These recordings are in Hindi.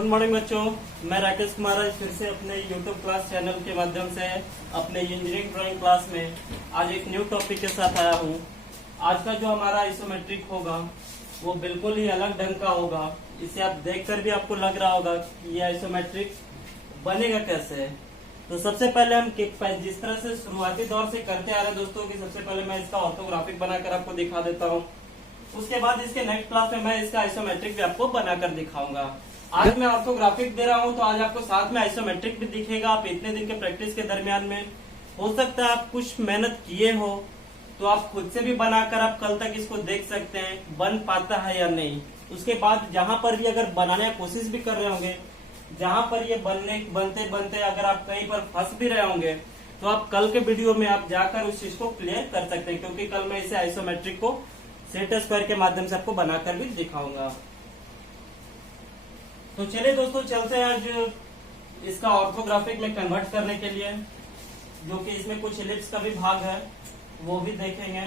गुड मॉर्निंग बच्चों, मैं राकेश कुमार आज फिर से अपने यूट्यूब क्लास चैनल के माध्यम से अपने इंजीनियरिंग ड्राइंग क्लास में आज एक न्यू टॉपिक के साथ आया हूँ। आज का जो हमारा आइसोमेट्रिक होगा वो बिल्कुल ही अलग ढंग का होगा। इसे आप देखकर भी आपको लग रहा होगा कि ये आइसोमेट्रिक बनेगा कैसे। तो सबसे पहले हम जिस तरह से शुरुआती दौर से करते आ रहे हैं दोस्तों की, सबसे पहले मैं इसका ऑर्थोग्राफिक बनाकर आपको दिखा देता हूँ। उसके बाद इसके नेक्स्ट क्लास में मैं इसका आइसोमेट्रिक भी आपको बनाकर दिखाऊंगा। आज मैं ऑर्थोग्राफिक दे रहा हूं तो आज आपको साथ में आइसोमेट्रिक भी दिखेगा। आप इतने दिन के प्रैक्टिस के दरमियान में हो सकता है आप कुछ मेहनत किए हो तो आप खुद से भी बनाकर आप कल तक इसको देख सकते हैं बन पाता है या नहीं। उसके बाद जहां पर भी अगर बनाने की कोशिश भी कर रहे होंगे, जहां पर ये बनते बनते अगर आप कहीं पर फंस भी रहे होंगे तो आप कल के वीडियो में आप जाकर उस चीज को क्लियर कर सकते हैं, क्योंकि कल मैं इसे आइसोमेट्रिक को सेट स्क्वायर के माध्यम से आपको बनाकर भी दिखाऊंगा। तो चलिए दोस्तों चलते हैं आज इसका ऑर्थोग्राफिक में कन्वर्ट करने के लिए, जो कि इसमें कुछ इलिप्स का भी भाग है वो भी देखेंगे।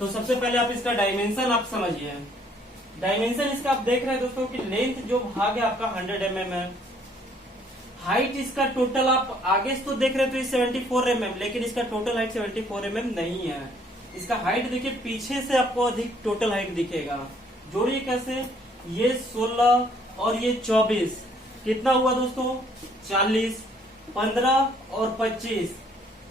तो सबसे पहले आप इसका डायमेंशन आप समझिए। डायमेंशन इसका आप देख रहे हैं दोस्तों कि लेंथ जो भाग है आपका 100 mm है। हाइट इसका टोटल आप आगे से तो देख रहे हैं तो 74 mm, लेकिन इसका टोटल हाइट 74 mm नहीं है। इसका हाइट देखिए पीछे से आपको अधिक टोटल हाइट दिखेगा। जोड़िए कैसे, ये 16 और ये 24 कितना हुआ दोस्तों 40, 15 और 25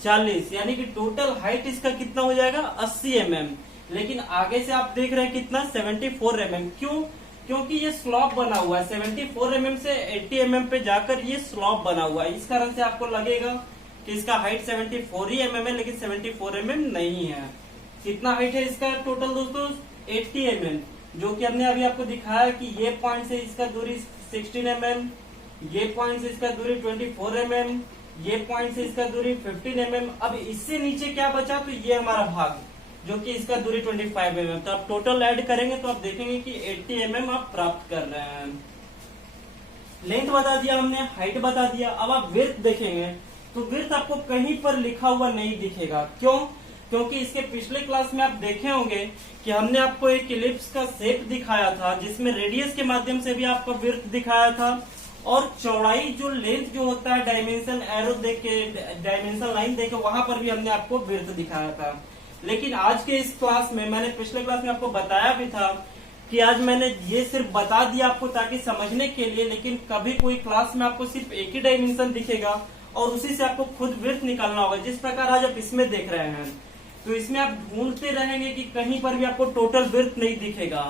40, यानी कि टोटल हाइट इसका कितना हो जाएगा 80 mm। लेकिन आगे से आप देख रहे हैं कितना 74 mm। क्यों? क्योंकि ये स्लॉप बना हुआ है 74 mm से 80 mm पे जाकर ये स्लॉप बना हुआ है। इस कारण से आपको लगेगा कि इसका हाइट 74 ही mm है, लेकिन 74 mm नहीं है। कितना हाइट है इसका टोटल दोस्तों 80 mm, जो कि हमने अभी आपको दिखाया कि ये पॉइंट से इसका दूरी 16 mm, ये पॉइंट से इसका दूरी 24 mm, ये पॉइंट से इसका दूरी 15 mm। अब इससे नीचे क्या बचा, तो ये हमारा भाग जो कि इसका दूरी 25 mm। तो आप टोटल ऐड करेंगे तो आप देखेंगे कि 80 mm आप प्राप्त कर रहे हैं। लेंथ बता दिया हमने, हाइट बता दिया। अब आप विड्थ देखेंगे तो विड्थ आपको कहीं पर लिखा हुआ नहीं दिखेगा। क्यों? क्योंकि इसके पिछले क्लास में आप देखे होंगे कि हमने आपको एक इलिप्स का शेप दिखाया था, जिसमें रेडियस के माध्यम से भी आपको विड्थ दिखाया था, और चौड़ाई जो लेंथ जो होता है डायमेंशन एरो देख के, डायमेंशन लाइन देख के वहां पर भी हमने आपको विड्थ दिखाया था। लेकिन आज के इस क्लास में, मैंने पिछले क्लास में आपको बताया भी था कि आज मैंने ये सिर्फ बता दिया आपको ताकि समझने के लिए, लेकिन कभी कोई क्लास में आपको सिर्फ एक ही डायमेंशन दिखेगा और उसी से आपको खुद विड्थ निकालना होगा। जिस प्रकार आज आप इसमें देख रहे हैं तो इसमें आप ढूंढते रहेंगे कि कहीं पर भी आपको टोटल विड्थ नहीं दिखेगा।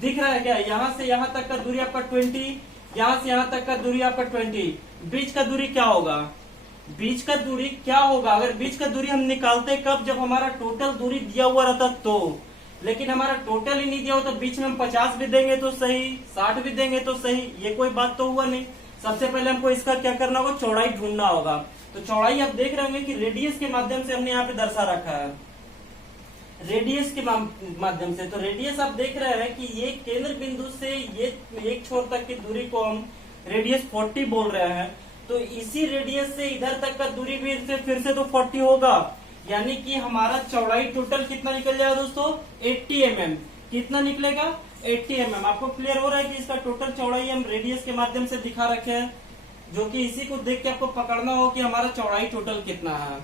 दिख रहा है क्या? यहाँ से यहाँ तक का दूरी आपका 20, यहाँ से यहाँ तक का दूरी आपका 20। बीच का दूरी क्या होगा? बीच का दूरी क्या होगा? अगर बीच का दूरी हम निकालते कब, जब हमारा टोटल दूरी दिया हुआ रहता तो। लेकिन हमारा टोटल ही नहीं दिया हुआ तो बीच में हम 50 भी देंगे तो सही, 60 भी देंगे तो सही, ये कोई बात तो हुआ नहीं। सबसे पहले हमको इसका क्या करना होगा, चौड़ाई ढूंढना होगा। तो चौड़ाई आप देख रहे होंगे कि रेडियस के माध्यम से हमने यहाँ पे दर्शा रखा है, रेडियस के माध्यम से। तो रेडियस आप देख रहे हैं कि ये केंद्र बिंदु से ये एक छोर तक की दूरी को हम रेडियस 40 बोल रहे हैं। तो इसी रेडियस से इधर तक का दूरी भी फिर से तो 40 होगा, यानी कि हमारा चौड़ाई टोटल कितना निकल जाएगा दोस्तों 80 mm। कितना निकलेगा 80 mm। आपको क्लियर हो रहा है कि इसका टोटल चौड़ाई हम रेडियस के माध्यम से दिखा रखे हैं, जो कि इसी को देख के आपको पकड़ना हो कि हमारा चौड़ाई टोटल कितना है।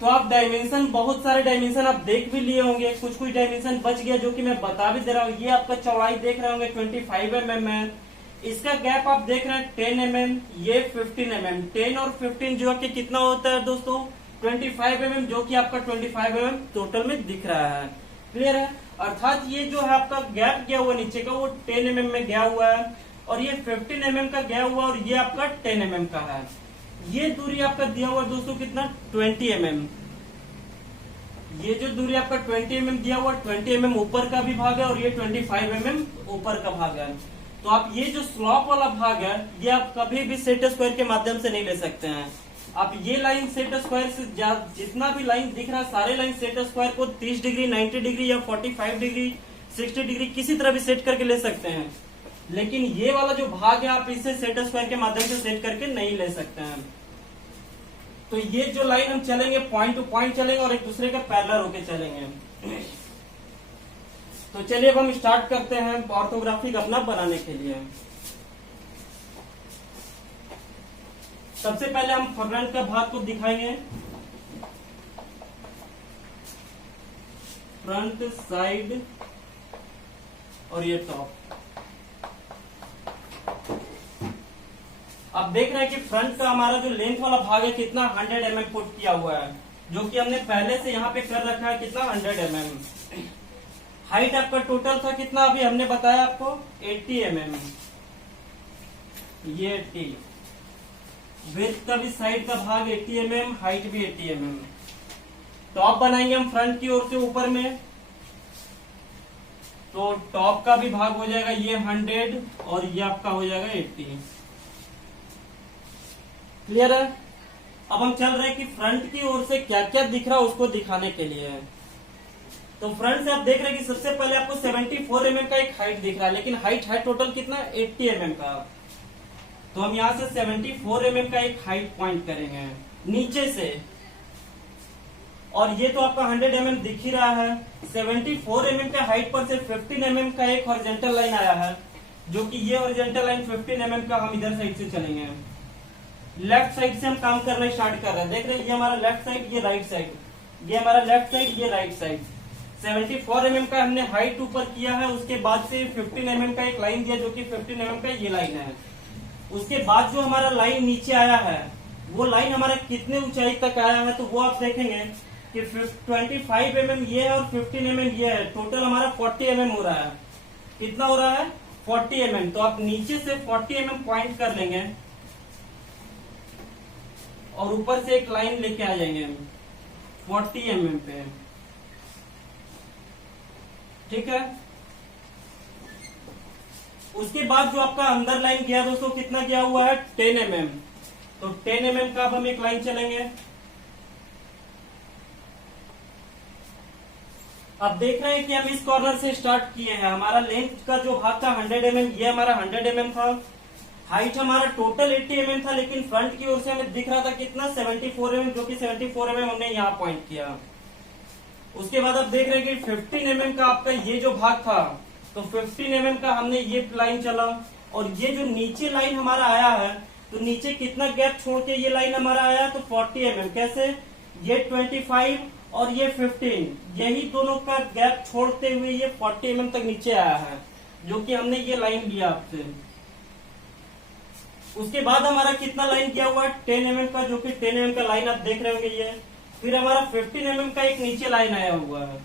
तो आप डायमेंशन, बहुत सारे डायमेंशन आप देख भी लिए होंगे, कुछ डायमेंशन बच गया जो कि मैं बता भी दे रहा हूँ। ये आपका चौड़ाई देख रहे होंगे 25 mm है। इसका गैप आप देख रहे हैं 10 mm, ये 15 mm। 10 और 15 जो कि कितना होता है दोस्तों 25 mm, जो कि आपका 25 mm टोटल में दिख रहा है। क्लियर है? अर्थात ये जो है आपका गैप गया हुआ नीचे का वो 10 mm में गया हुआ है, और ये 15 mm का गया हुआ, और ये आपका 10 mm का है। ये दूरी आपका दिया हुआ दोस्तों कितना 20 mm। ये जो दूरी आपका 20 mm दिया हुआ 20 mm ऊपर का भी भाग है, और ये 25 mm ऊपर का भाग है। तो आप ये जो स्लॉप वाला भाग है ये आप कभी भी सेट स्क्वायर के माध्यम से नहीं ले सकते हैं। आप ये लाइन सेट स्क्वायर से जितना भी लाइन दिख रहा है सारे लाइन सेट स्क्वायर को 30 डिग्री, 90 डिग्री या 45 डिग्री, 60 डिग्री किसी तरह भी सेट करके ले सकते हैं। लेकिन ये वाला जो भाग है आप इसे सेट स्क्वायर के माध्यम से सेट करके नहीं ले सकते हैं। तो ये जो लाइन हम चलेंगे पॉइंट टू पॉइंट चलेंगे और एक दूसरे के पैरेलल होके चलेंगे। तो चलिए अब हम स्टार्ट करते हैं ऑर्थोग्राफिक अपना बनाने के लिए। सबसे पहले हम फ्रंट का भाग को दिखाएंगे, फ्रंट, साइड और ये टॉप। अब देख रहे हैं कि फ्रंट का हमारा जो लेंथ वाला भाग है कितना 100 mm पुट किया हुआ है, जो कि हमने पहले से यहाँ पे कर रखा है कितना 100 mm। हाइट आपका टोटल था कितना, अभी हमने बताया आपको 80 mm, ये 80। विड्थ का भी साइड का भाग 80 mm, हाइट भी 80 mm। टॉप बनाएंगे हम फ्रंट की ओर से ऊपर में, तो टॉप का भी भाग हो जाएगा ये 100 और ये आपका हो जाएगा 80। क्लियर है। अब हम चल रहे हैं कि फ्रंट की ओर से क्या क्या दिख रहा है उसको दिखाने के लिए। तो फ्रंट से आप देख रहे हैं कि सबसे पहले आपको 74 mm का एक हाइट दिख रहा है, लेकिन हाइट है टोटल कितना 80 mm का। तो हम यहाँ से 74 mm का एक हाइट पॉइंट करेंगे नीचे से, और ये तो आपका 100 mm दिख ही रहा है। 74 mm के हाइट पर से 15 mm का एक हॉरिजॉन्टल लाइन आया है, जो कि ये हॉरिजॉन्टल लाइन 15 mm का हम इधर साइड से चलेंगे। लेफ्ट साइड से हम काम करना स्टार्ट कर रहे हैं। देख रहे हैं ये हमारा लेफ्ट साइड, ये राइट साइड, ये हमारा लेफ्ट साइड, ये राइट साइड। 74 mm का हमने हाइट ऊपर किया है, उसके बाद से 15 mm का एक लाइन दिया, जो कि 15 mm का ये लाइन है। उसके बाद जो हमारा लाइन नीचे आया है, वो लाइन हमारा कितने ऊंचाई तक आया है, तो वो आप देखेंगे कि 25 mm ये है और 15 mm ये है। टोटल हमारा 40 mm हो रहा है। कितना हो रहा है 40 mm। तो आप नीचे से 40 mm पॉइंट कर लेंगे और ऊपर से एक लाइन लेके आ जाएंगे 40 mm पे। ठीक है। उसके बाद जो आपका अंदर लाइन गया दोस्तों, कितना गया हुआ है 10 mm। तो 10 mm का अब हम एक लाइन चलेंगे। अब देख रहे हैं कि हम इस कॉर्नर से स्टार्ट किए हैं। हमारा लेंथ का जो भाग था 100 mm, ये हमारा 100 mm था। हाइट हमारा टोटल 80 mm था, लेकिन फ्रंट की ओर से हमें दिख रहा था कितना 74 mm, जो कि 74 mm हमने यहाँ पॉइंट किया। उसके बाद आप देख रहे हैं कि 15 mm का आपका ये जो भाग था, तो 15 mm का हमने ये लाइन चला, और ये जो नीचे लाइन हमारा आया है, तो नीचे कितना गैप छोड़ के ये लाइन हमारा आया, तो 40 mm। कैसे, ये 25 और ये 15, यही दोनों का गैप छोड़ते हुए ये 40 mm तक नीचे आया है, जो कि हमने ये लाइन लिया आपसे। उसके बाद हमारा कितना लाइन किया हुआ है 10 mm का, जो कि 10 mm का लाइन आप देख रहे होंगे ये। फिर हमारा 15 mm का एक नीचे लाइन आया हुआ है।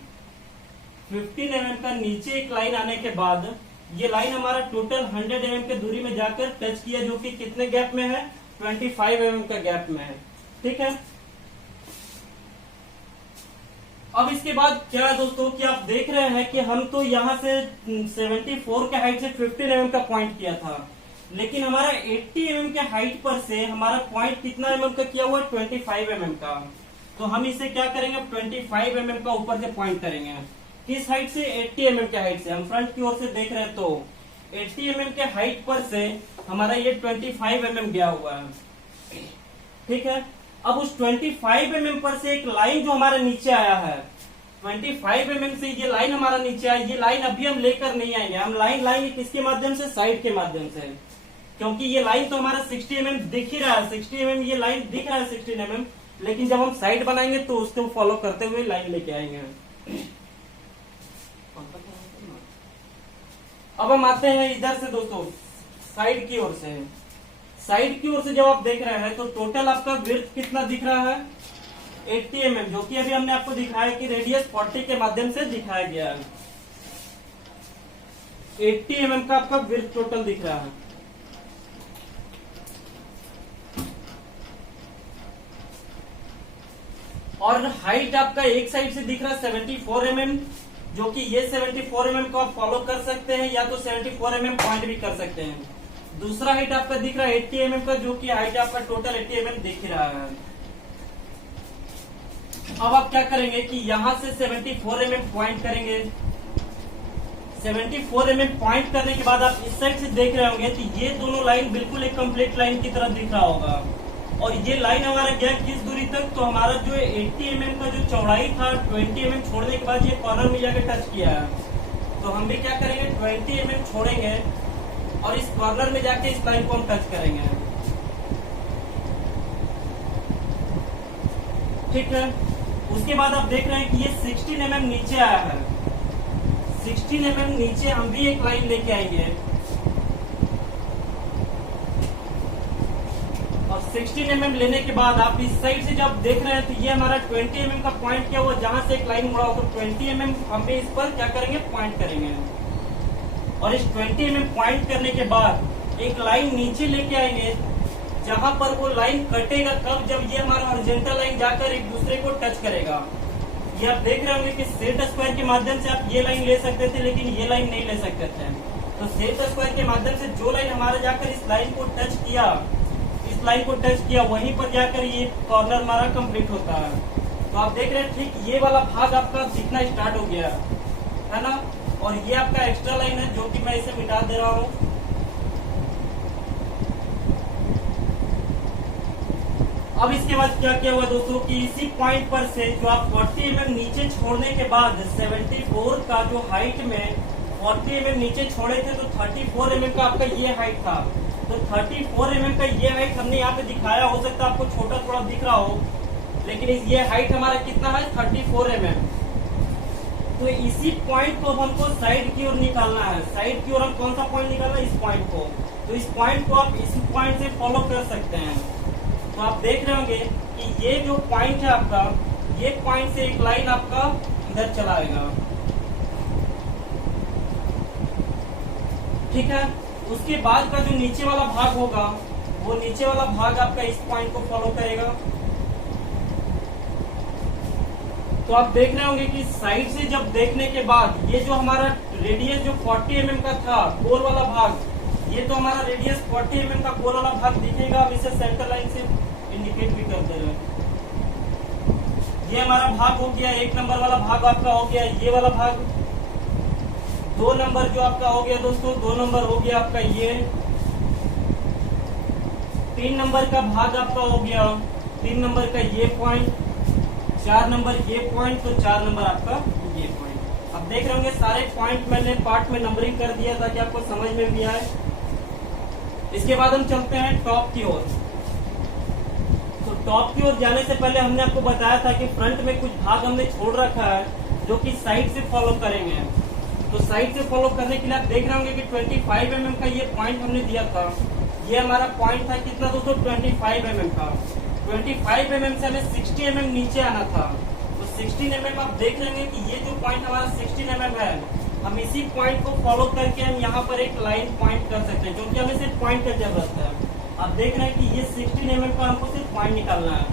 15 mm का नीचे एक लाइन आने के बाद ये लाइन हमारा टोटल 100 mm के दूरी में जाकर टच किया, जो कि कितने गैप में है 25 mm का गैप में है। ठीक है। अब इसके बाद क्या है दोस्तों कि आप देख रहे हैं कि हम तो यहाँ से 74 के हाइट से 15 mm का पॉइंट किया था, लेकिन हमारा 80 mm के हाइट पर से हमारा पॉइंट कितना mm का किया हुआ है 25 mm का। तो हम इसे क्या करेंगे 25 mm का ऊपर से पॉइंट करेंगे। किस हाइट से 80 mm के हाइट से। हम फ्रंट की ओर से देख रहे हैं तो 80 mm के हाइट पर से हमारा ये 25 mm गया हुआ है। ठीक है। अब उस 25 mm पर से एक लाइन जो हमारा नीचे आया है, 25 mm से ये लाइन हमारा नीचे आया, ये लाइन अभी हम लेकर नहीं आएंगे। हम लाइन लाएंगे किसके माध्यम से, साइड के माध्यम से, क्योंकि ये लाइन तो हमारा 60 mm दिख ही रहा है। 60 mm ये लाइन दिख रहा है 16 mm, लेकिन जब हम साइड बनाएंगे तो उसको फॉलो करते हुए लाइन लेके आएंगे। अब हम आते हैं इधर से दोस्तों, साइड की ओर से। साइड की ओर से जब आप देख रहे हैं तो टोटल आपका विड्थ कितना दिख रहा है 80 mm, जो कि अभी हमने आपको दिखाया कि रेडियस 40 के माध्यम से दिखाया गया है। 80 mm का आपका विड्थ टोटल दिख रहा है। और हाइट आपका एक साइड से दिख रहा है 74 mm, जो कि ये 74 mm को आप फॉलो कर सकते हैं, या तो 74 mm पॉइंट भी कर सकते हैं। दूसरा हाइट आपका दिख रहा है 80 mm का, जो कि हाइट आपका टोटल 80 mm दिख रहा है। अब आप क्या करेंगे कि यहाँ से 74 mm पॉइंट करेंगे। 74 mm पॉइंट करने के बाद आप इस साइड से देख रहे होंगे तो ये दोनों लाइन बिल्कुल एक कंप्लीट लाइन की तरह दिख रहा होगा। और ये लाइन हमारा गया किस दूरी तक, तो हमारा जो 80 mm का जो चौड़ाई था 20 mm छोड़ने के बाद ये कॉर्नर में जाकर टच किया है। तो हम भी क्या करेंगे 20 mm छोड़ेंगे और इस कॉर्नर में जाके इस लाइन को हम टच करेंगे। ठीक है, उसके बाद आप देख रहे हैं कि ये 16 mm नीचे आया है। 16 mm नीचे हम भी एक लाइन लेके आएंगे और 16 mm लेने के बाद आप इस साइड से जब देख रहे हैं तो ये हमारा 20 mm का पॉइंट क्या हुआ, जहां से एक लाइन मुड़ा हो तो 20 mm हम भी इस पर क्या करेंगे, पॉइंट करेंगे। और इस 20 mm पॉइंट करने के बाद एक लाइन नीचे लेके आएंगे जहां पर वो लाइन कटेगा कब, जब ये हमारा हॉरिजॉन्टल लाइन जाकर एक दूसरे को टच करेगा। ये आप देख रहे होंगे कि सेट स्क्वायर के माध्यम से आप ये लाइन ले सकते थे, लेकिन ये लाइन नहीं ले सकते थे। तो सेट स्क्वायर के माध्यम से जो लाइन हमारा जाकर इस लाइन को टच किया, इस लाइन को टच किया, वहीं पर जाकर ये कॉर्नर हमारा कंप्लीट होता है। तो आप देख रहे हैं ठीक ये वाला भाग आपका दिखना स्टार्ट हो गया है ना। और ये आपका एक्स्ट्रा लाइन है जो कि मैं इसे मिटा दे रहा हूँ। अब इसके बाद क्या किया हुआ दोस्तों कि इसी पॉइंट पर से जो आप 40 mm नीचे छोड़ने के बाद 74 का जो हाइट में 40 mm नीचे छोड़े थे तो 34 mm का आपका ये हाइट था। तो 34 mm का ये हाइट हमने यहाँ पे दिखाया, हो सकता है आपको छोटा थोड़ा दिख रहा हो, लेकिन ये हाइट हमारा कितना है, 34 mm। तो इसी पॉइंट को हमको साइड की ओर निकालना है। साइड की ओर हम कौन सा पॉइंट निकालना है, इस पॉइंट को। तो इस पॉइंट को आप इस पॉइंट से फॉलो कर सकते हैं। तो आप देख रहे होंगे कि ये जो पॉइंट है आपका, ये पॉइंट से एक लाइन आपका इधर चला आएगा। ठीक है, उसके बाद का जो नीचे वाला भाग होगा, वो नीचे वाला भाग आपका इस पॉइंट को फॉलो करेगा। तो आप देख रहे होंगे कि साइड से जब देखने के बाद ये जो हमारा रेडियस जो 40 mm का था, गोल वाला भाग, ये तो हमारा रेडियस 40 mm का गोल वाला भाग दिखेगा। अब इसे सेंटर लाइन से इंडिकेट भी कर दे रहे हैं। ये हमारा भाग हो गया, 1 नंबर वाला भाग आपका हो गया, ये वाला भाग। 2 नंबर जो आपका हो गया दोस्तों, 2 नंबर हो गया आपका ये। 3 नंबर का भाग आपका हो गया, 3 नंबर का ये पॉइंट। 4 नंबर ये पॉइंट, तो 4 नंबर आपका ये पॉइंट। अब देख रहे होंगे सारे पॉइंट मैंने पार्ट में नंबरिंग कर दिया ताकि आपको समझ में भी आए। इसके बाद हम चलते हैं टॉप की ओर। तो टॉप की ओर जाने से पहले हमने आपको बताया था कि फ्रंट में कुछ भाग हमने छोड़ रखा है जो कि साइड से फॉलो करेंगे। तो साइड से फॉलो करने के लिए आप देख रहे होंगे कि 25 mm का ये पॉइंट हमने दिया था। ये हमारा पॉइंट था कितना दोस्तों, 25 mm का। 25 mm से हमें 60 mm नीचे आना था। तो 16 mm आप देख लेंगे कि ये जो पॉइंट हमारा 16 mm है, हम इसी पॉइंट को फॉलो करके हम यहाँ पर एक लाइन पॉइंट कर सकते हैं, क्योंकि हमें सिर्फ पॉइंट की जरूरत है। आप देख रहे हैं कि ये 16 mm का हमको सिर्फ पॉइंट निकालना है।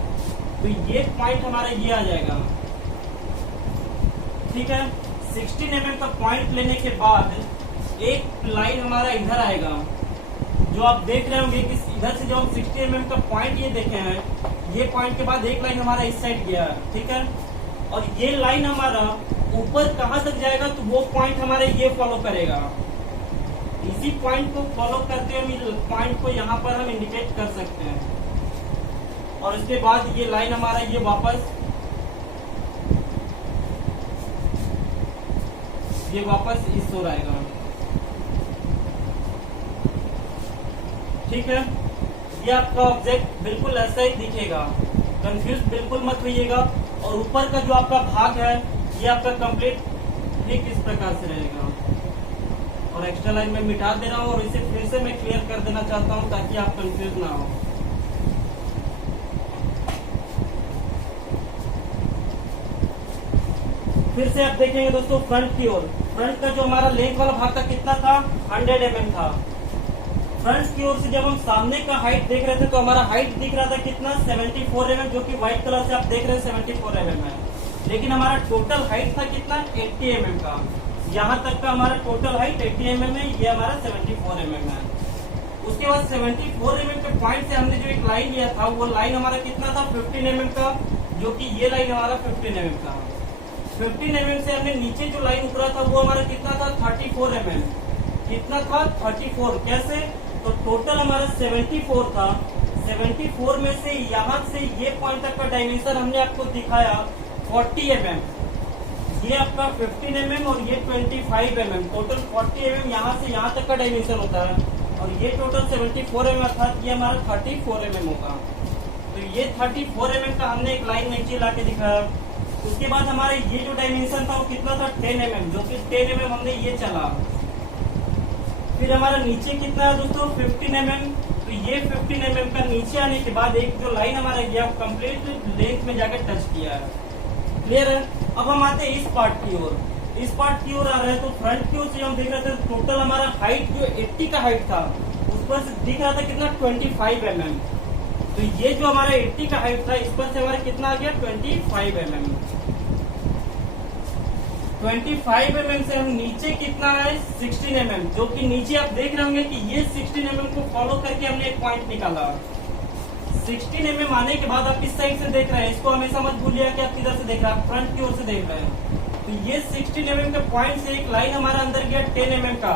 तो ये पॉइंट हमारा ये आ जाएगा। ठीक है, 16 mm का पॉइंट लेने के बाद एक लाइन हमारा इधर आएगा, जो आप देख रहे होंगे कि इधर से जो हम 60 mm का पॉइंट ये देखे हैं, ये पॉइंट के बाद एक लाइन हमारा इस साइड गया। ठीक है, और ये लाइन हमारा ऊपर कहां तक जाएगा, तो वो पॉइंट हमारे ये फॉलो करेगा। इसी पॉइंट को फॉलो करते हुए पॉइंट को यहाँ पर हम इंडिकेट कर सकते हैं। और उसके बाद ये लाइन हमारा ये वापस इस ओर आएगा। ठीक है, ये आपका ऑब्जेक्ट बिल्कुल ऐसा ही दिखेगा, कंफ्यूज बिल्कुल मत होइएगा। और ऊपर का जो आपका भाग है ये आपका कंप्लीट ठीक इस प्रकार से रहेगा। और एक्स्ट्रा लाइन में मिटा दे रहा हूँ और इसे फिर से मैं क्लियर कर देना चाहता हूँ ताकि आप कंफ्यूज ना हो। फिर से आप देखेंगे दोस्तों फ्रंट की ओर। फ्रंट का जो हमारा लेंथ वाला भाग था कितना था, 100 mm था। फ्रंट की ओर से जब हम सामने का हाइट देख रहे थे तो हमारा हाइट दिख रहा था कितना, 74 mm, जो कि व्हाइट कलर से आप देख रहे हैं 74 mm है। लेकिन हमारा टोटल हाइट था कितना, 80 mm का। यहाँ तक का हमारा टोटल हाइट 80 mm है, ये हमारा 74 mm है। उसके बाद 74 mm के पॉइंट से हमने जो एक लाइन लिया था, वो लाइन हमारा कितना था, 15 mm का, जो कि ये लाइन हमारा 15 mm का। 15 mm से हमने नीचे जो लाइन उतरा था वो हमारा कितना था, 34 mm। कितना था, 34। कैसे, तो टोटल हमारा 74 था। 74 में से यहाँ से ये पॉइंट तक का डायमेंशन हमने आपको दिखाया 40 mm। ये आपका 15 mm और ये 25 mm, टोटल 40 mm यहाँ से यहाँ तक का डायमेंशन होता है। और ये टोटल 74 mm अर्थात ये हमारा 34 mm होगा। तो ये 34 mm का हमने एक लाइन नीचे ला के दिखाया। उसके बाद हमारे ये जो डायमेंशन था वो कितना था 10 mm, जो कि 10 mm हमने ये चला। फिर हमारा नीचे कितना है दोस्तों 15 mm, तो ये 15 mm का नीचे आने के बाद एक जो लाइन हमारा गया कंप्लीट लेंथ में जाकर टच किया है। क्लियर है। अब हम आते हैं इस पार्ट की ओर। इस पार्ट की ओर आ रहे हैं तो फ्रंट की ओर से हम देख रहे थे टोटल हमारा हाइट जो 80 का हाइट था उस पर से दिख रहा था कितना 25 mm। तो ये जो हमारा 80 का हाइट था इस पर से हमारा कितना आ गया 25 mm। 25 mm से हम नीचे कितना है 16 mm, जो कि नीचे आप देख रहे होंगे कि ये 16 mm को फॉलो करके हमने एक पॉइंट निकाला। 16 mm आने के बाद आप किस साइड से देख रहे हैं, इसको हमेशा मत भूलिए कि आप किधर से देख रहे हैं, आप फ्रंट की ओर से देख रहे हैं। तो ये 16 mm के पॉइंट से एक लाइन हमारा अंदर गया 10 mm का,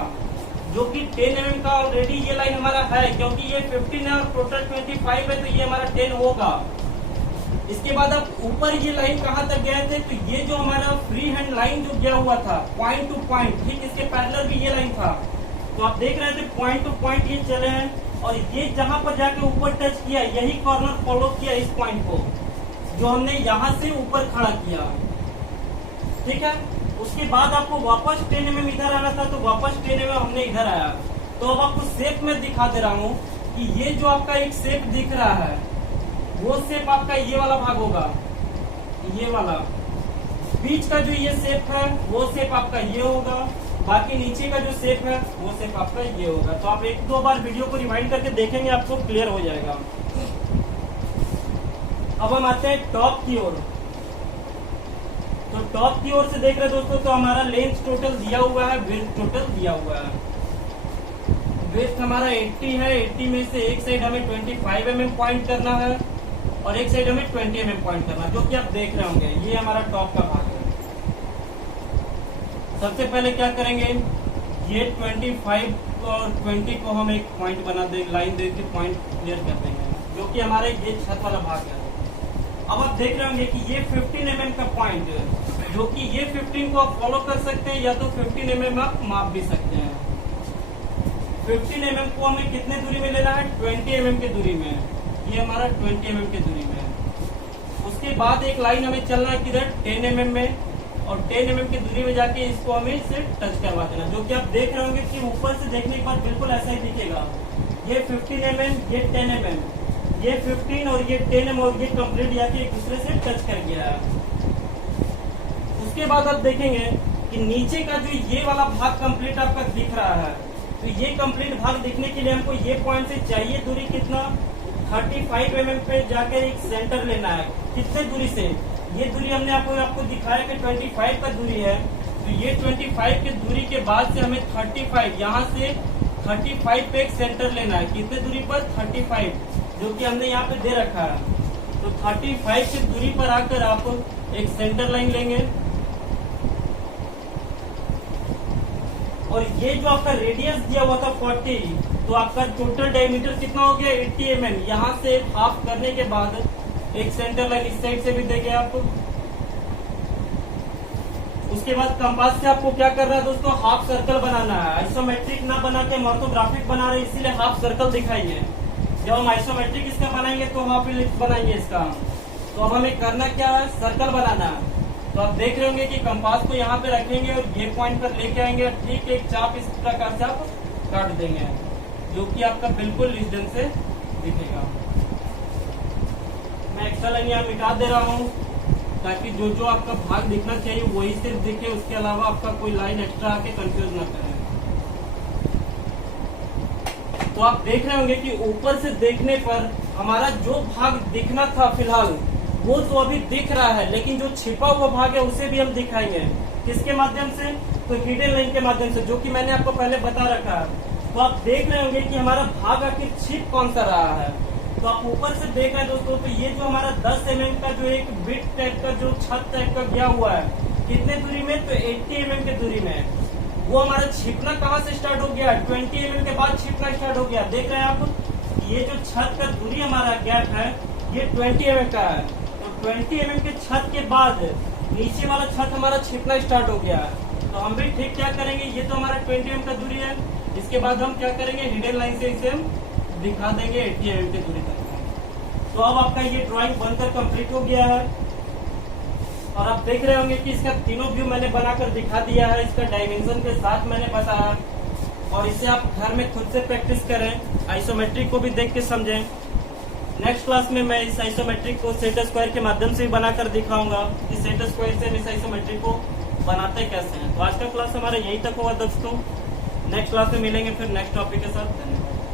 जो कि 10 mm का ऑलरेडी ये लाइन हमारा है, क्योंकि ये 15 है और टोटल 25 है, तो ये हमारा 10 होगा। इसके बाद अब ऊपर ये लाइन कहाँ तक गए थे, तो ये जो हमारा फ्री हैंड लाइन जो गया हुआ था पॉइंट टू पॉइंट, ठीक इसके पैरेलल भी ये लाइन था। तो आप देख रहे थे पॉइंट टू पॉइंट ये चले हैं और ये जहां पर जाके ऊपर टच किया यही कॉर्नर फॉलो किया इस पॉइंट को, जो हमने यहाँ से ऊपर खड़ा किया। ठीक है। उसके बाद आपको वापस 10 mm इधर आना था, तो वापस 10 mm हमने इधर आया। तो अब आपको शेप में दिखा दे रहा हूँ कि ये जो आपका एक शेप दिख रहा है वो शेप आपका ये वाला भाग होगा, ये वाला बीच का जो ये शेप है वो शेप आपका ये होगा, बाकी नीचे का जो शेप है वो शेप आपका ये होगा। तो आप एक दो बार वीडियो को रिवाइंड करके देखेंगे, आपको क्लियर हो जाएगा। अब हम आते हैं टॉप की ओर। तो टॉप की ओर से देख रहे दोस्तों, तो हमारा लेंथ टोटल दिया हुआ है, विड्थ टोटल दिया हुआ है। विड्थ हमारा 80 है, 80 में से एक साइड हमें 25 mm पॉइंट करना है और एक साइड हमें 20 mm पॉइंट करना है, जो कि आप देख रहे होंगे ये हमारा टॉप का भाग है। सबसे पहले क्या करेंगे, ये 25 और 20 को हम एक पॉइंट बना दे, लाइन दे के पॉइंट क्लियर कर देंगे, जो कि हमारे ये छत वाला भाग है। अब आप देख रहे होंगे कि ये 15 mm का पॉइंट, जो कि ये 15 को आप फॉलो कर सकते हैं या तो 15 mm आप माप भी सकते हैं। 15 mm को हमें कितने दूरी में लेना है, 20 mm के दूरी में, ये हमारा 20 mm के दूरी में। उसके बाद एक लाइन हमें चलना है किधर 10 mm में, और 10 mm की दूरी में जाके इसको हमें इससे टच करवा देना, जो कि आप देख रहे होंगे कि ऊपर से देखने के बाद बिल्कुल ऐसा ही दिखेगा। ये 15 mm, ये 10 mm, ये 15 और ये 10 mm और ये कंप्लीट जाके एक दूसरे से टच कर गया है। उसके बाद आप देखेंगे कि नीचे का जो ये वाला भाग कंप्लीट आपका दिख रहा है, तो ये कंप्लीट भाग दिखने के लिए हमको ये पॉइंट से चाहिए दूरी कितना 35 mm पे जाकर एक सेंटर लेना है। कितने दूरी से, ये दूरी हमने आपको दिखाया कि 25 का दूरी है, तो ये 25 की दूरी के बाद से हमें 35 यहाँ से 35 पे एक सेंटर लेना है। कितने दूरी पर 35, जो कि हमने यहाँ पे दे रखा है। तो 35 की दूरी पर आकर आप एक सेंटर लाइन लेंगे और ये जो आपका रेडियस दिया हुआ था 40, तो आपका टोटल डायमीटर कितना हो गया 80 mm। यहाँ से हाफ करने के बाद एक सेंटर लाइन इस साइड से भी देंगे आप। उसके बाद कंपास से आपको क्या करना है दोस्तों, हाफ सर्कल बनाना है। आइसोमेट्रिक ना बना के हम ऑर्थोग्राफिक बना रहे हैं, इसीलिए हाफ सर्कल दिखाइए। जब हम आइसोमेट्रिक इसका बनाएंगे तो हाफ इलिप्स बनाएंगे इसका। तो अब हमें करना क्या है, सर्कल बनाना है। तो आप देख रहे होंगे कि कंपास को यहाँ पे रखेंगे और ये पॉइंट पर लेके आएंगे, ठीक एक चाप इस प्रकार से आप काट देंगे, जो कि आपका बिल्कुल इस ढंग से दिखेगा। मैं एक्स्ट्रा लाइन यहाँ मिटा दे रहा हूँ ताकि जो जो आपका भाग दिखना चाहिए वही सिर्फ दिखे, उसके अलावा आपका कोई लाइन एक्स्ट्रा आके कंफ्यूज ना करे। तो आप देख रहे होंगे कि ऊपर से देखने पर हमारा जो भाग दिखना था फिलहाल वो तो अभी दिख रहा है, लेकिन जो छिपा हुआ भाग है उसे भी हम दिखाएंगे। किसके माध्यम से, तो हिडन लाइन के माध्यम से, जो कि मैंने आपको पहले बता रखा है। तो आप देख रहे होंगे कि हमारा भाग आखिर छिप कौन सा रहा है। तो आप ऊपर से देख रहे हैं दोस्तों, तो ये जो हमारा 10 mm का जो एक बिट टाइप का जो छत टाइप का गया हुआ है, कितने दूरी में, तो 80 mm की दूरी में। वो हमारा छिपना कहाँ से स्टार्ट हो गया, 20 mm के बाद छिपना स्टार्ट हो गया। देख रहे हैं आप, ये जो छत का दूरी हमारा गैप है ये 20 mm का है। तो 20 mm के छत के बाद नीचे वाला छत हमारा छिपना स्टार्ट हो गया है, तो हम भी ठीक क्या करेंगे, ये तो हमारा 20 mm का दूरी है, इसके बाद हम क्या करेंगे, हिडन लाइन से इसे हम दिखा देंगे 80 mm की दूरी तक। तो अब आपका ये ड्राइंग बनकर कंप्लीट हो गया है, और आप देख रहे होंगे कि इसका तीनों व्यू मैंने बनाकर दिखा दिया है, इसका डायमेंशन के साथ मैंने बताया, और इसे आप घर में खुद से प्रैक्टिस करें, आइसोमेट्रिक को भी देख के समझें। नेक्स्ट क्लास में मैं इस आइसोमेट्रिक को सेट स्क्वायर के माध्यम से भी बनाकर दिखाऊंगा कि सेट स्क्वायर से हम इस आइसोमेट्रिक को बनाते कैसे हैं। तो आज का क्लास हमारा यहीं तक होगा दोस्तों, नेक्स्ट क्लास में मिलेंगे फिर नेक्स्ट टॉपिक के साथ। धन्यवाद।